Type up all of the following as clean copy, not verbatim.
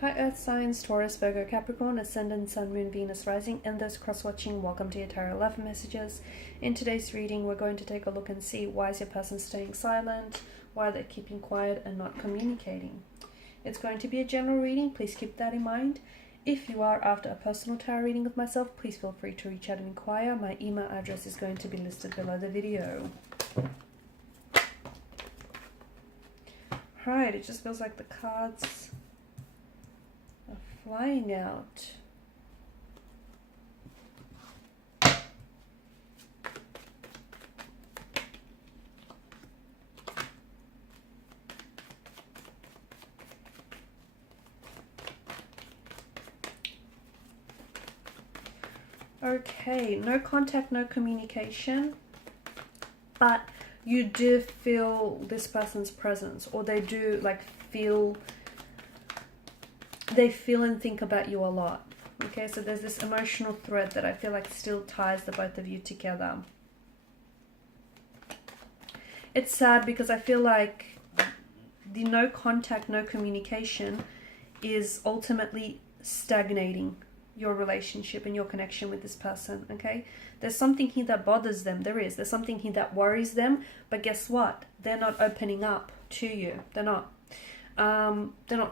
Hi Earth signs, Taurus, Virgo, Capricorn, Ascendant, Sun, Moon, Venus, Rising, and those cross-watching, welcome to your Tarot Love Messages. In today's reading, we're going to take a look and see why is your person staying silent, why they're keeping quiet and not communicating. It's going to be a general reading, please keep that in mind. If you are after a personal tarot reading with myself, please feel free to reach out and inquire. My email address is going to be listed below the video. Alright, it just feels like the cards flying out. Okay, no contact, no communication, but you do feel this person's presence, or they do like they feel and think about you a lot. Okay, so there's this emotional thread that I feel like still ties the both of you together. It's sad because I feel like the no contact, no communication is ultimately stagnating your relationship and your connection with this person. Okay, there's something here that bothers them. There's something here that worries them, but guess what? They're not opening up to you. They're not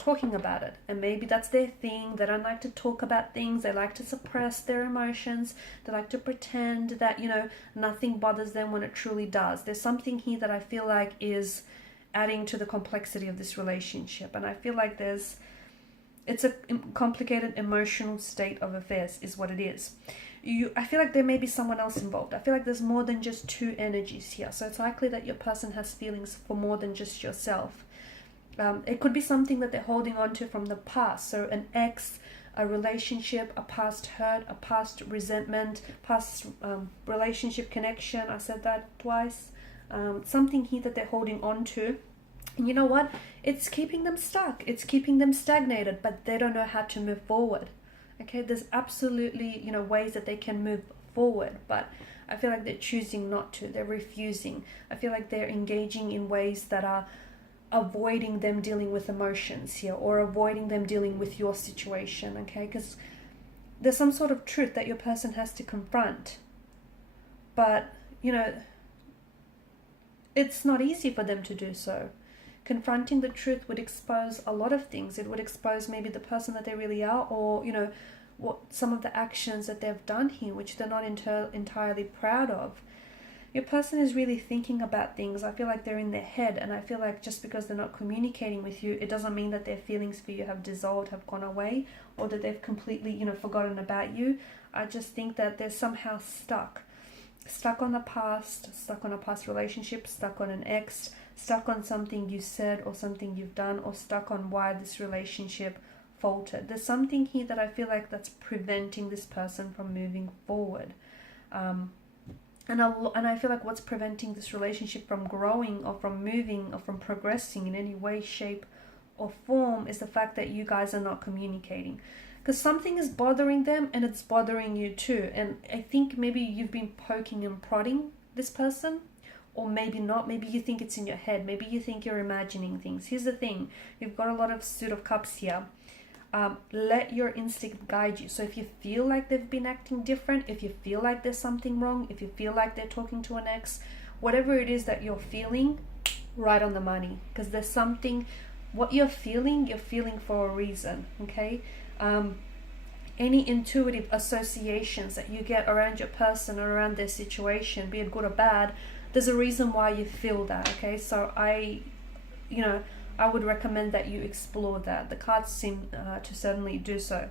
talking about it, and maybe that's their thing. They don't like to talk about things. They like to suppress their emotions. They like to pretend that, you know, nothing bothers them when it truly does. There's something here that I feel like is adding to the complexity of this relationship, and I feel like it's a complicated emotional state of affairs is what it is. I feel like there may be someone else involved. I feel like there's more than just two energies here, so it's likely that your person has feelings for more than just yourself. It could be something that they're holding on to from the past. So an ex, a relationship, a past hurt, a past resentment, past relationship connection. I said that twice. Something here that they're holding on to. And you know what? It's keeping them stuck. It's keeping them stagnated, but they don't know how to move forward. Okay, there's absolutely, you know, ways that they can move forward, but I feel like they're choosing not to. They're refusing. I feel like they're engaging in ways that are avoiding them dealing with emotions here, or avoiding them dealing with your situation. Okay, because there's some sort of truth that your person has to confront, but you know, it's not easy for them to do so. Confronting the truth would expose a lot of things. It would expose maybe the person that they really are, or you know, what some of the actions that they've done here which they're not entirely proud of. Your person is really thinking about things. I feel like they're in their head, and I feel like just because they're not communicating with you, it doesn't mean that their feelings for you have dissolved, have gone away, or that they've completely, you know, forgotten about you. I just think that they're somehow stuck on the past, stuck on a past relationship, stuck on an ex, stuck on something you said or something you've done, or stuck on why this relationship faltered. There's something here that I feel like that's preventing this person from moving forward. And I feel like what's preventing this relationship from growing or from moving or from progressing in any way, shape or form is the fact that you guys are not communicating. Because something is bothering them, and it's bothering you too. And I think maybe you've been poking and prodding this person, or maybe not. Maybe you think it's in your head. Maybe you think you're imagining things. Here's the thing. You've got a lot of Suit of Cups here. Let your instinct guide you. So if you feel like they've been acting different, if you feel like there's something wrong, if you feel like they're talking to an ex, whatever it is that you're feeling, right on the money. Because there's something, what you're feeling for a reason. Okay, any intuitive associations that you get around your person or around their situation, be it good or bad, there's a reason why you feel that. Okay, so I would recommend that you explore that. The cards seem to certainly do so.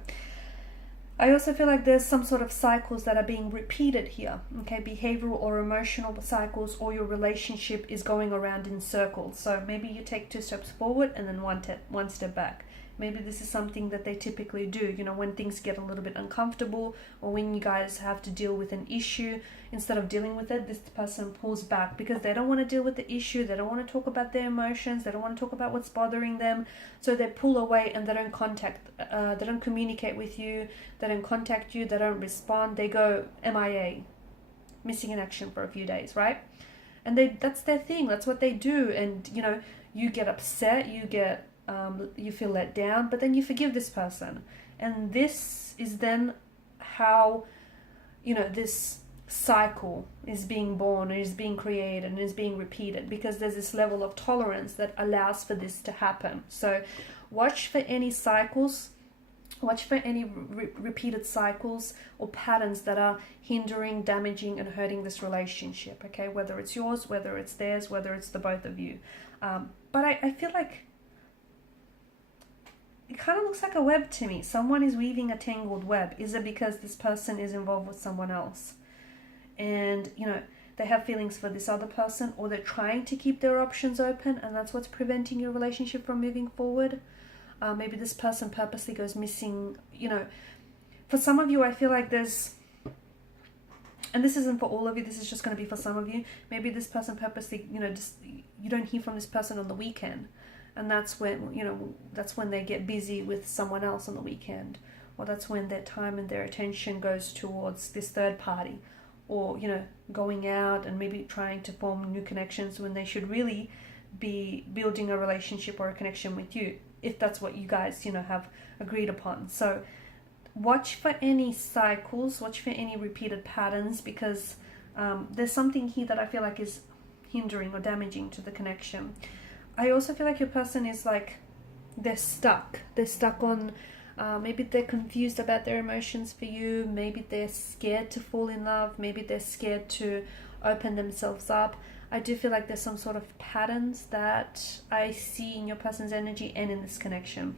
I also feel like there's some sort of cycles that are being repeated here. Okay, behavioral or emotional cycles, or your relationship is going around in circles. So maybe you take 2 steps forward and then one step back. Maybe this is something that they typically do, you know, when things get a little bit uncomfortable, or when you guys have to deal with an issue, instead of dealing with it, this person pulls back because they don't want to deal with the issue. They don't want to talk about their emotions. They don't want to talk about what's bothering them. So they pull away and they don't they don't communicate with you. They don't contact you. They don't respond. They go MIA, missing in action for a few days, right? And that's their thing. That's what they do. And, you know, you get upset, you get you feel let down, but then you forgive this person. And this is then how, you know, this cycle is being born, and is being created, and is being repeated, because there's this level of tolerance that allows for this to happen. So watch for any cycles, watch for any repeated cycles or patterns that are hindering, damaging, and hurting this relationship, okay? Whether it's yours, whether it's theirs, whether it's the both of you. But I feel like it kind of looks like a web to me. Someone is weaving a tangled web. Is it because this person is involved with someone else? And, you know, they have feelings for this other person, or they're trying to keep their options open, and that's what's preventing your relationship from moving forward. Maybe this person purposely goes missing. You know, for some of you, I feel like there's, and this isn't for all of you, this is just going to be for some of you. Maybe this person purposely, you know, just, you don't hear from this person on the weekend. And that's when, you know, that's when they get busy with someone else on the weekend. Or that's when their time and their attention goes towards this third party. Or, you know, going out and maybe trying to form new connections when they should really be building a relationship or a connection with you, if that's what you guys, you know, have agreed upon. So watch for any cycles, watch for any repeated patterns, because there's something here that I feel like is hindering or damaging to the connection. I also feel like your person is like, they're stuck on, maybe they're confused about their emotions for you, maybe they're scared to fall in love, maybe they're scared to open themselves up. I do feel like there's some sort of patterns that I see in your person's energy and in this connection.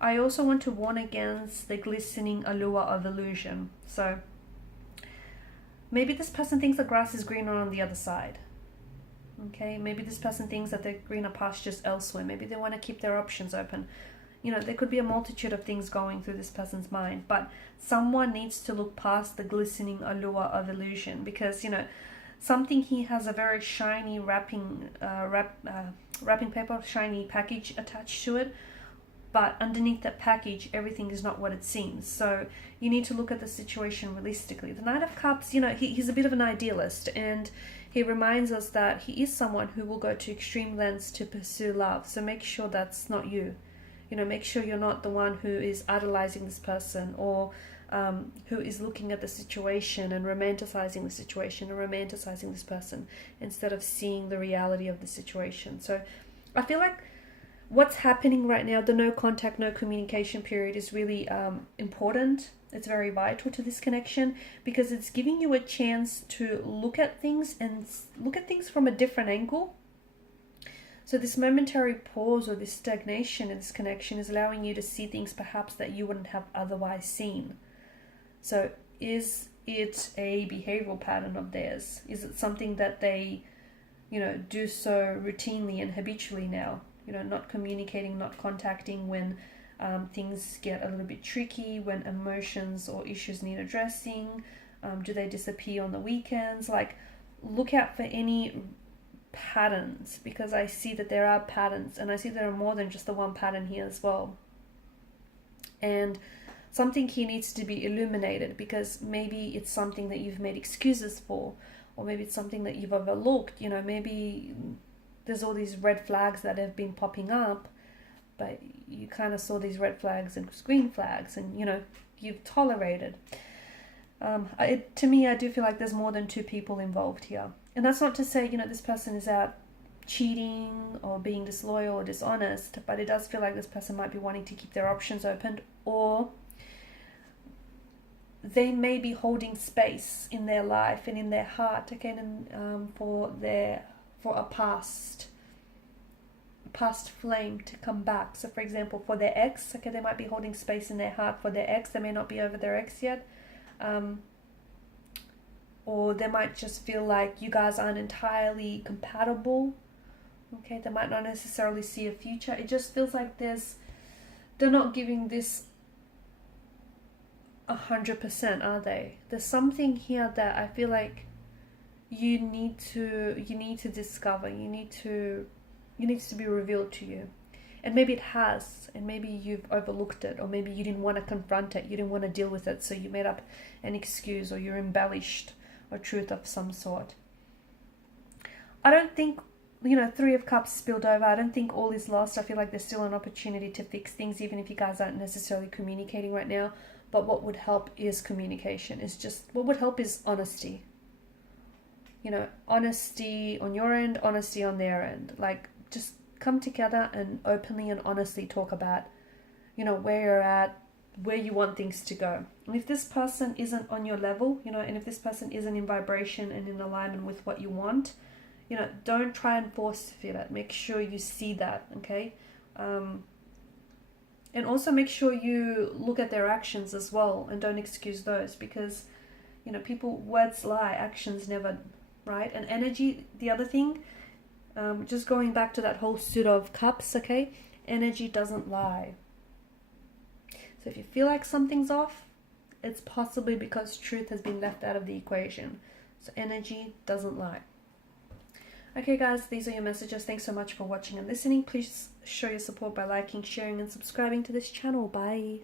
I also want to warn against the glistening allure of illusion. So maybe this person thinks the grass is greener on the other side. Okay, maybe this person thinks that there are greener pastures elsewhere. Maybe they want to keep their options open. You know, there could be a multitude of things going through this person's mind, but someone needs to look past the glistening allure of illusion, because, you know, something here has a very shiny wrapping paper, shiny package attached to it, but underneath that package, everything is not what it seems. So you need to look at the situation realistically. The Knight of Cups, you know, he's a bit of an idealist, and he reminds us that he is someone who will go to extreme lengths to pursue love. So make sure that's not you. You know, make sure you're not the one who is idolizing this person, or who is looking at the situation and romanticizing the situation, or romanticizing this person instead of seeing the reality of the situation. So I feel like what's happening right now, the no contact, no communication period, is really important. It's very vital to this connection, because it's giving you a chance to look at things and look at things from a different angle. So this momentary pause or this stagnation in this connection is allowing you to see things perhaps that you wouldn't have otherwise seen. So is it a behavioral pattern of theirs? Is it something that they, you know, do so routinely and habitually now? You know, not communicating, not contacting when things get a little bit tricky, when emotions or issues need addressing. Do they disappear on the weekends? Like, look out for any patterns, because I see that there are patterns, and I see there are more than just the one pattern here as well. And something here needs to be illuminated, because maybe it's something that you've made excuses for, or maybe it's something that you've overlooked. You know, maybe there's all these red flags that have been popping up, but you kind of saw these red flags and green flags, and, you know, you've tolerated. To me, I do feel like there's more than two people involved here. And that's not to say, you know, this person is out cheating or being disloyal or dishonest, but it does feel like this person might be wanting to keep their options open, or they may be holding space in their life and in their heart, again, and for a past flame to come back. So for example, for their ex, okay, they might be holding space in their heart for their ex. They may not be over their ex yet, or they might just feel like you guys aren't entirely compatible. Okay, they might not necessarily see a future. It just feels like they're not giving this 100%, are they? There's something here that I feel like you need to discover. You need to be revealed to you. And maybe it has, and maybe you've overlooked it, or maybe you didn't want to confront it, you didn't want to deal with it, so you made up an excuse, or you embellished a truth of some sort. I don't think you know, Three of Cups spilled over. I don't think all is lost. I feel like there's still an opportunity to fix things, even if you guys aren't necessarily communicating right now. But what would help is communication. What would help is honesty. You know, honesty on your end, honesty on their end. Like, just come together and openly and honestly talk about, you know, where you're at, where you want things to go. And if this person isn't on your level, you know, and if this person isn't in vibration and in alignment with what you want, you know, don't try and force to feel it. Make sure you see that, okay? And also make sure you look at their actions as well and don't excuse those, because, you know, words lie, actions never, right? And energy, the other thing, just going back to that whole suit of cups, okay? Energy doesn't lie. So if you feel like something's off, it's possibly because truth has been left out of the equation. So energy doesn't lie. Okay guys, these are your messages. Thanks so much for watching and listening. Please show your support by liking, sharing and subscribing to this channel. Bye.